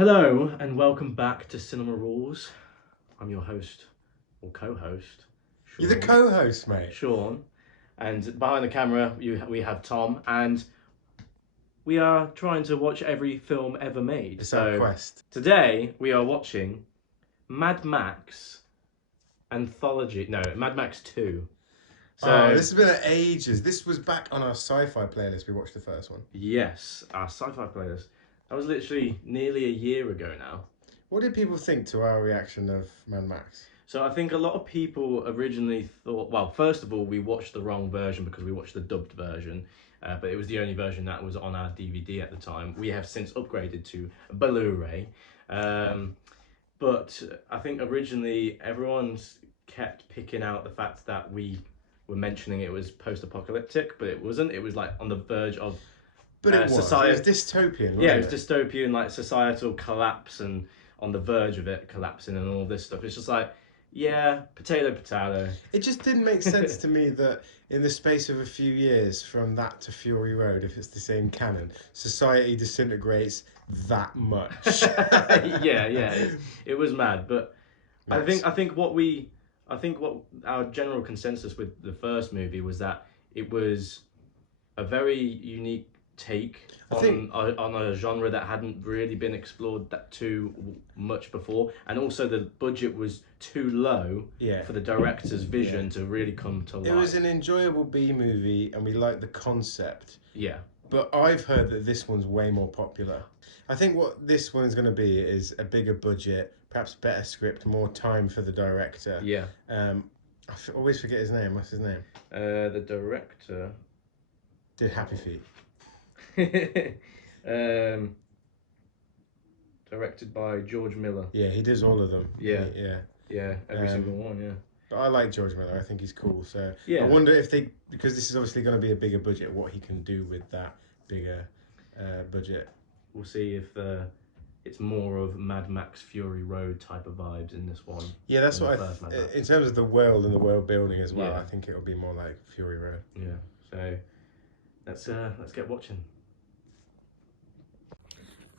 Hello and welcome back to Cinema Rules. I'm your host, or co-host, Sean. You're the co-host, mate. Sean. And behind the camera, we have Tom, and we are trying to watch every film ever made. It's our quest. Today, we are watching Mad Max Anthology. No, Mad Max 2. So, this has been ages. This was back on our sci-fi playlist. We watched the first one. Yes, our sci-fi playlist. That was literally nearly a year ago now. What did people think to our reaction of Mad Max? So I think a lot of people originally thought, well, first of all, we watched the wrong version because we watched the dubbed version, but it was the only version that was on our DVD at the time. We have since upgraded to Blu-ray, but I think originally everyone's kept picking out the fact that we were mentioning it was post-apocalyptic, but it wasn't. It was like on the verge of But it was dystopian, wasn't yeah, it was dystopian, like societal collapse and on the verge of it collapsing and all this stuff. It's just like, yeah, potato. It just didn't make sense to me that in the space of a few years from that to Fury Road, if it's the same canon, society disintegrates that much. yeah, it was mad. But Nice. I think what our general consensus with the first movie was that it was a very unique take on a genre that hadn't really been explored that too much before, and also the budget was too low for the director's vision to really come to life. It was an enjoyable B movie, and we liked the concept. Yeah. But I've heard that this one's way more popular. I think what this one is going to be is a bigger budget, perhaps better script, more time for the director. Yeah. I always forget his name. What's his name? The director did Happy Feet. Directed by George Miller. Yeah, he does all of them. Yeah, yeah, every single one. Yeah. But I like George Miller. I think he's cool. So yeah. I wonder if because this is obviously going to be a bigger budget, what he can do with that bigger budget. We'll see if it's more of Mad Max Fury Road type of vibes in this one. Yeah, that's what in terms of the world and the world building as well. I think it'll be more like Fury Road. Yeah. So let's get watching.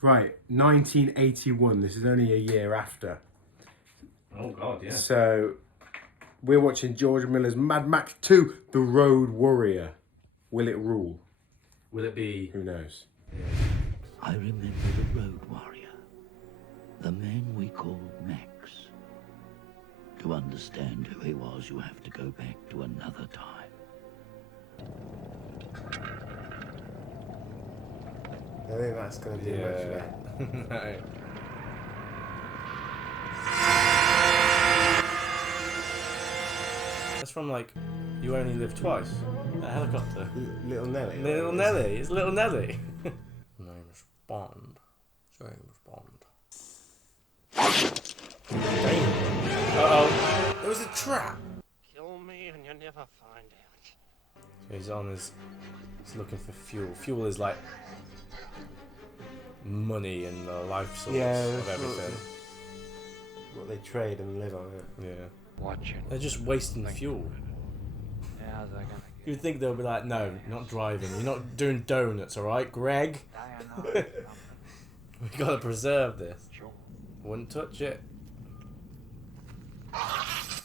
Right, 1981. This is only a year after. Oh God, yeah. So we're watching George Miller's Mad Max 2: The Road Warrior. Will it rule? Will it be? Who knows? I remember the Road Warrior, the man we called Max. To understand who he was, you have to go back to another time. I think that's going to do much of that. No. That's from like You Only Live Twice. A helicopter. Little Nelly. Little Nelly. It's Little Nelly. Name's Bond. James Bond. Uh-oh. It was a trap. Kill me and you'll never find out. So he's looking for fuel. Fuel is like money and the life source of everything. What they trade and live on it. Yeah. Watch it. They're just wasting fuel. How's that gonna get? You'd think they'll be like, no, you're not driving. You're not doing donuts, alright, Greg? We gotta preserve this. Wouldn't touch it.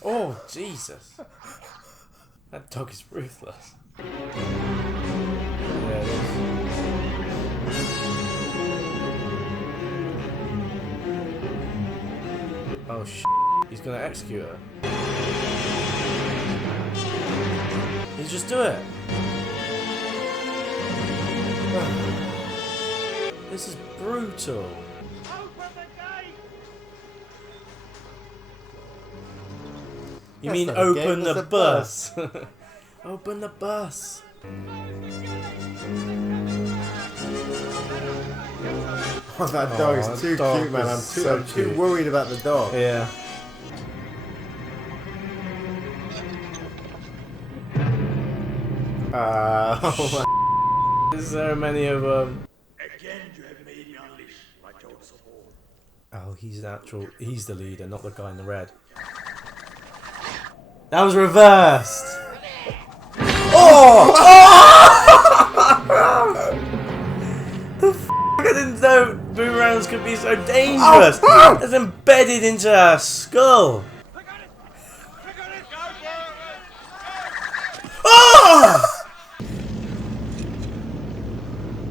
Oh, Jesus. That dog is ruthless. Yeah, it is. Oh, he's gonna execute her. He's just do it. This is brutal. Open the gate! You mean open the bus? Open the bus. Oh, that dog is too cute, man. I'm too worried about the dog. Yeah. There's so many of them. Again, you have made me unleash my jaws of war. Oh, he's the leader, not the guy in the red. That was reversed! Oh! The f*** I didn't know. boomerangs could be so dangerous. It's embedded into her skull. Oh!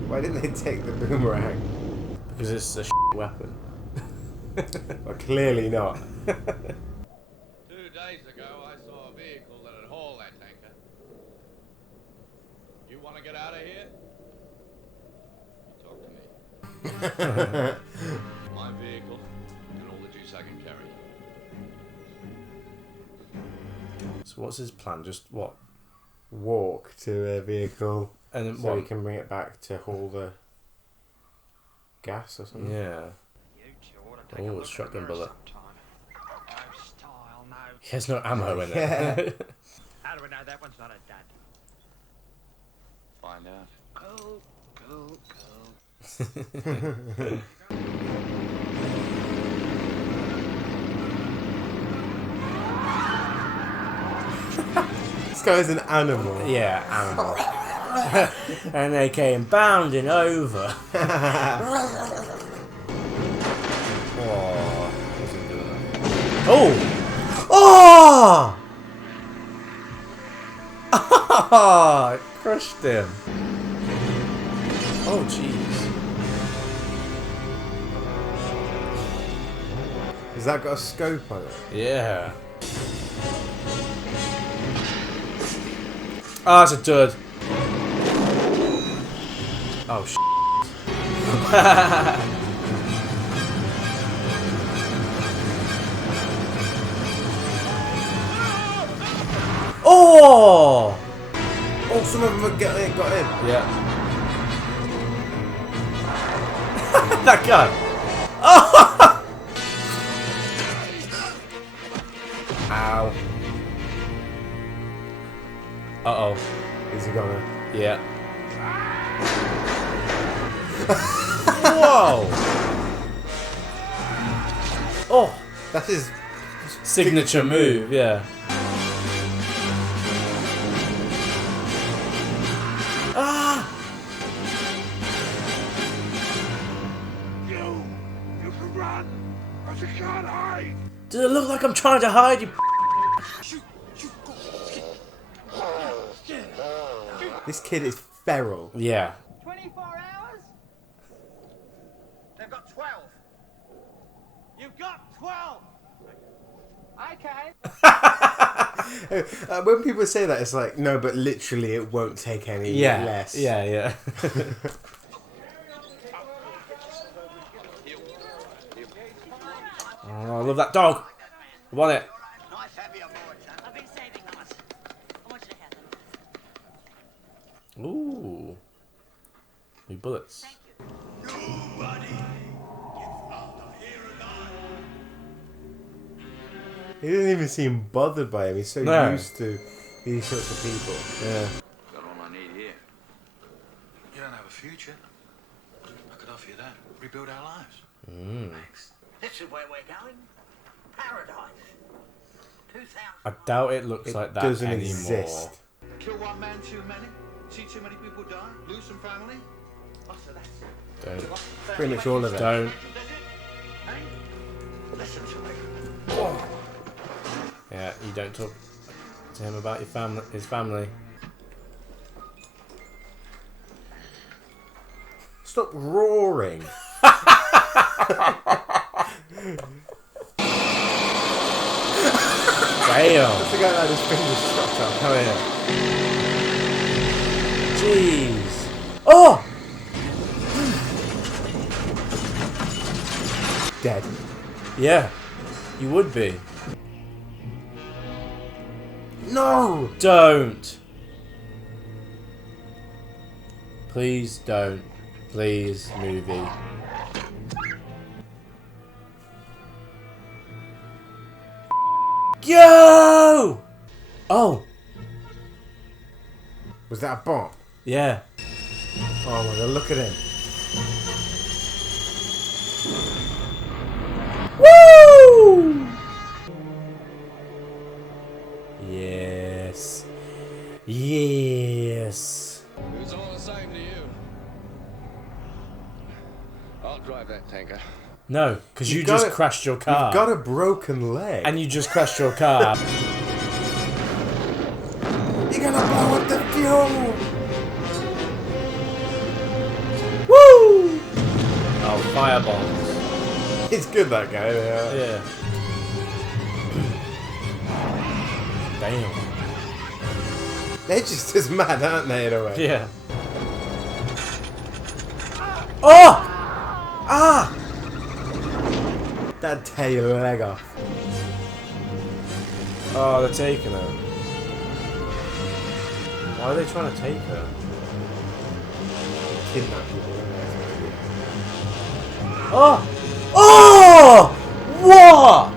Why didn't they take the boomerang? Because it's a weapon. Well, clearly not. 2 days ago, I saw a vehicle that had hauled that tanker. You want to get out of here? Talk to me. My vehicle and all the juice I can carry. So what's his plan? Just what? Walk to a vehicle And then so what? he can bring it back to haul the gas or something. Yeah. Oh, shotgun bullet. He has no ammo in it. How do we know that one's not a dud? Find out. Cool, cool, cool. This guy's an animal. Yeah, animal. And they came bounding over. Oh, wasn't good enough. Oh! Oh! Oh! It crushed him. Oh, jeez. Has that got a scope on it? Yeah. Oh, it's a dud. Oh, Oh! Oh, some of them have got in. Yeah. That guy. Oh! Ow. Uh-oh. Is he gonna? Yeah. Whoa! Oh! That's his. Signature move, yeah. Ah! You can run, but you can't hide. Does it look like I'm trying to hide you? This kid is feral. Yeah. 24 hours? They've got 12. You've got 12. Okay. When people say that, it's like, no, but literally it won't take any less. Yeah, yeah. Oh, I love that dog. I want it. Nice to have you aboard, son. I've been saving us. I want you to have them. Ooh. New bullets. Nobody gets out of here alive. He doesn't even seem bothered by him. He's so No. used to these sorts of people. Yeah. Got all I need here. You don't have a future. I could offer you that. Rebuild our lives. Thanks. This is where we're going. Paradise. 2000. I doubt it looks like that Doesn't anymore. exist. Kill one man too many. See too many people die. Lose some family. What's the lesson? Don't. Pretty much all of it. Don't. Hey? Listen to me. Yeah, you don't talk to him about your family. His family. Stop roaring. Damn. What's the guy that had his fingers chopped off? Oh yeah. Jeez. Oh. Dead. Yeah. You would be. No! Don't. Please don't. Please, movie. Go! Oh. Was that a bomb? Yeah. Oh my god, look at him. Woo! Yes. Yes. It's all the same to you. I'll drive that tanker. No, because you You've just got a- crashed your car. You've got a broken leg. And you just crashed your car. You're gonna blow up the fuel! Woo! Oh, firebombs. It's good, that guy. Yeah. Yeah. Damn. They're just as mad, aren't they, in a way? Yeah. Oh! Ah! That'd tear your leg off. Oh, they're taking her. Why are they trying to take her? Kidnap people, isn't it? Oh! Oh! What?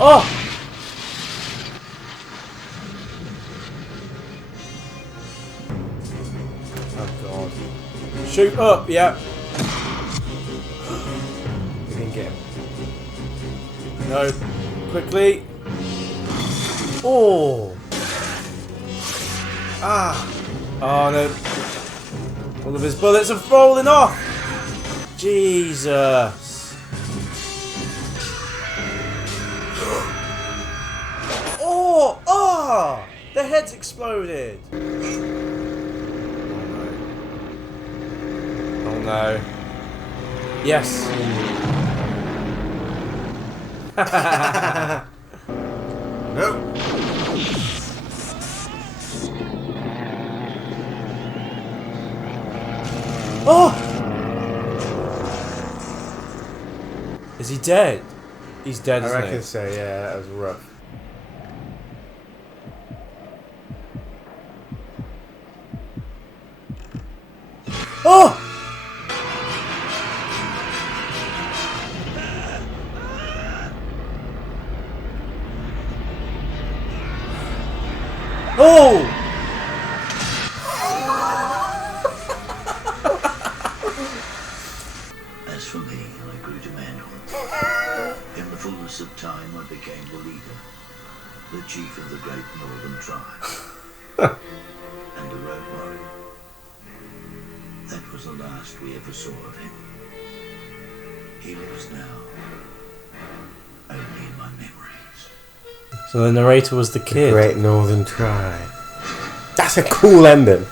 Oh! Oh God! Shoot up! Yeah. We didn't get him. No. Quickly. Oh. Ah. Oh no. All of his bullets are falling off. Jesus. Oh. Oh. The head's exploded. Oh no. Yes. No! Oh! Is he dead? He's dead, I isn't reckon he? so, yeah, that was rough. Oh! Oh! As for me, I grew to manhood. In the fullness of time, I became the leader, the chief of the great northern tribe, and a road warrior. That was the last we ever saw of him. He lives now, only in my memories. So the narrator was the kid. Great Northern Tribe. That's a cool ending.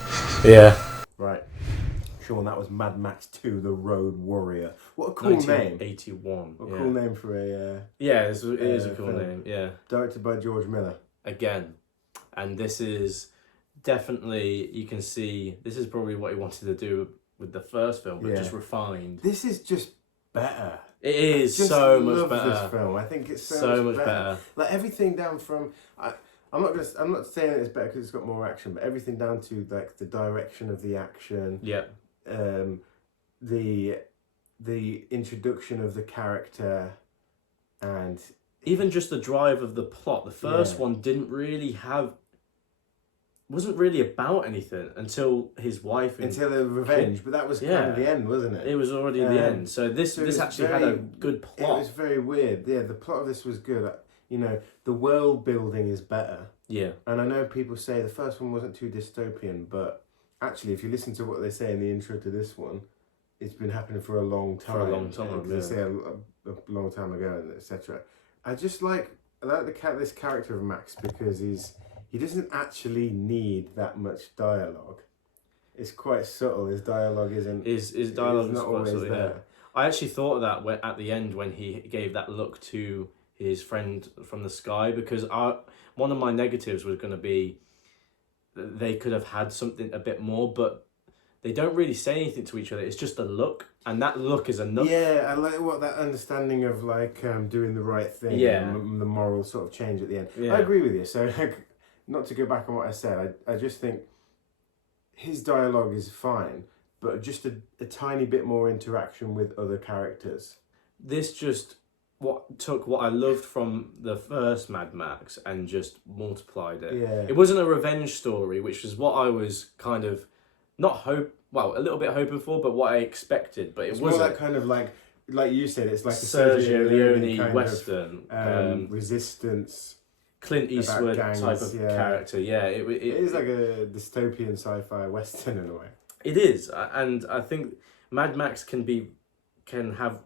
Yeah. Right. Sean, that was Mad Max 2, The Road Warrior. What a cool name. 1981. What a cool name for a... Yeah, it is a cool film. name. Yeah. Directed by George Miller. Again, and this is definitely, you can see this is probably what he wanted to do with the first film, but just refined. This is just better. It is I just so love much better. This film. I think it's So much better. Like everything down from I'm not saying it's better because it's got more action, but everything down to like the direction of the action. Yeah. The introduction of the character, and Even just the drive of the plot. The first one wasn't really about anything until his wife until the revenge, but that was kind of the end, wasn't it? It was already the end. So this actually had a good plot. It was very weird. Yeah, the plot of this was good. You know, the world building is better. Yeah. And I know people say the first one wasn't too dystopian, but actually, if you listen to what they say in the intro to this one, it's been happening for a long time. For a long time, They say a long time ago, etc. I like this character of Max because he doesn't actually need that much dialogue. It's quite subtle. His dialogue isn't. His dialogue is not quite always subtle, there. yeah. I actually thought of that at the end when he gave that look to his friend from the sky, because one of my negatives was going to be they could have had something a bit more, but they don't really say anything to each other. It's just a look, and that look is enough. Yeah, I like that understanding of like doing the right thing. Yeah. And the moral sort of change at the end. Yeah. I agree with you. So like, not to go back on what I said, I just think his dialogue is fine, but just a tiny bit more interaction with other characters. This just took what I loved from the first Mad Max and just multiplied it. Yeah. It wasn't a revenge story, which was what I was kind of a little bit hoping for, but what I expected. But it It's wasn't more that kind of like you said, it's like a Sergio Leone kind western, of, resistance. Clint Eastwood gangs, type of character. Yeah, It is like a dystopian sci-fi western in a way. It is, and I think Mad Max can have,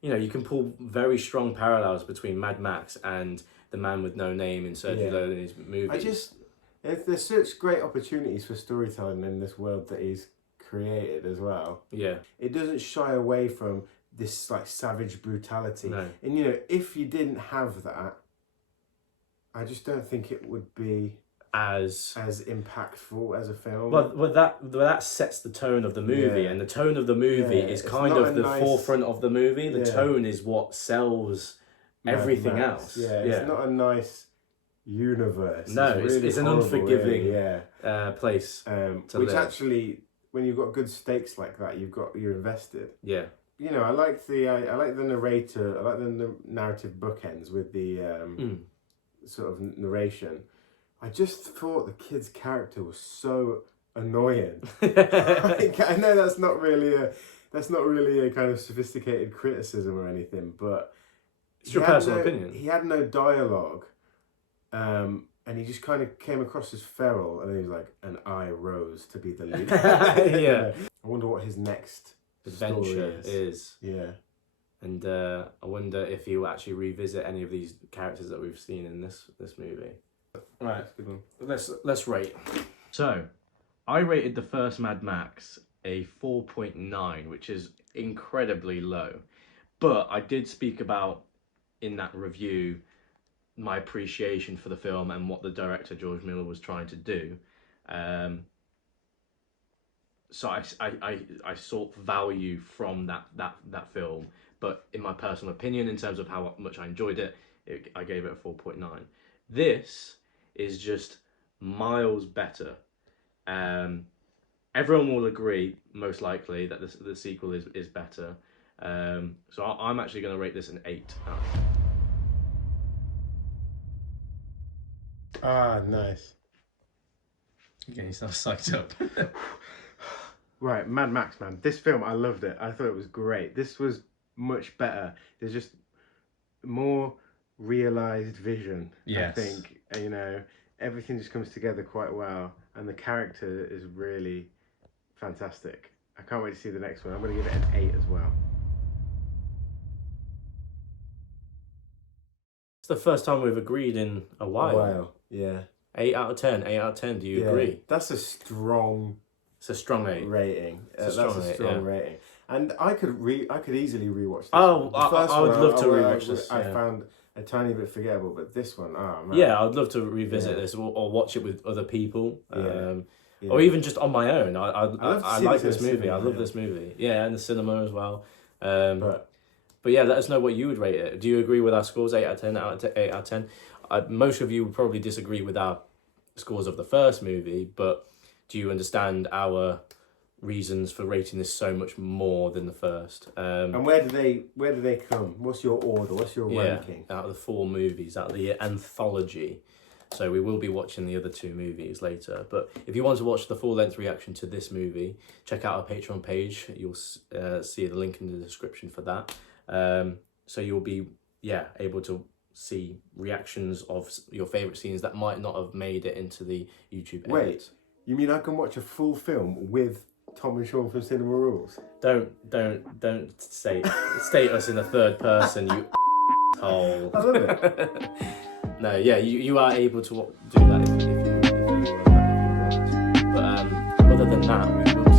you can pull very strong parallels between Mad Max and The Man with No Name in Sergio Leone's movies. There's such great opportunities for storytelling in this world that he's created as well. Yeah. It doesn't shy away from this like savage brutality. No. And if you didn't have that, I just don't think it would be as impactful as a film. Well, that sets the tone of the movie, and the tone of the movie is kind of the forefront of the movie. The tone is what sells everything else. Yeah, it's not a nice universe. No, it's an unforgiving place. Which live. Actually, when you've got good stakes like that, you're invested. Yeah. I like the narrator. I like the narrative bookends with the sort of narration. I just thought the kid's character was so annoying. I know that's not really a kind of sophisticated criticism or anything, but it's your personal opinion. He had no dialogue, and he just kind of came across as feral, and then he was like, "And I rose to be the lead." Yeah. I wonder what his next adventure is. Yeah. And I wonder if he will actually revisit any of these characters that we've seen in this movie. Right, good one. Let's rate. So, I rated the first Mad Max a 4.9, which is incredibly low. But I did speak about in that review my appreciation for the film and what the director George Miller was trying to do. So I sought value from that film, but in my personal opinion, in terms of how much I enjoyed it, I gave it a 4.9. This is just miles better. Everyone will agree, most likely, that the sequel is better. So I'm actually going to rate this an 8 out of 10. Ah, nice. Again, you sound psyched up. Right, Mad Max, man. This film, I loved it. I thought it was great. This was much better. There's just more realised vision, yes. I think. Everything just comes together quite well, and the character is really fantastic. I can't wait to see the next one. I'm going to give it an 8 as well. It's the first time we've agreed in a while. Yeah. 8 out of 10. 8 out of 10. Do you agree? That's a strong. It's a strong 8 rating. That's a strong rating. And I could easily rewatch this. Oh, I would love to rewatch this. I found a tiny bit forgettable, but this one, oh man. Yeah, I'd love to revisit this or watch it with other people. Or even just on my own. I like this movie. I love this movie. Yeah, in the cinema as well. But yeah, let us know what you would rate it. Do you agree with our scores? 8 out of 10, 8 out of 10. Most of you would probably disagree with our scores of the first movie, but do you understand our reasons for rating this so much more than the first? And where do they come? What's your order? What's your ranking? Out of the 4 movies, out of the anthology. So we will be watching the other 2 movies later. But if you want to watch the full-length reaction to this movie, check out our Patreon page. You'll see the link in the description for that. So you'll be able to see reactions of your favourite scenes that might not have made it into the YouTube edit. Wait, you mean I can watch a full film with Tom and Sean from Cinema Rules? Don't state us in the third person, you asshole. I love it. No, yeah, you are able to do that if you want. But other than that, we will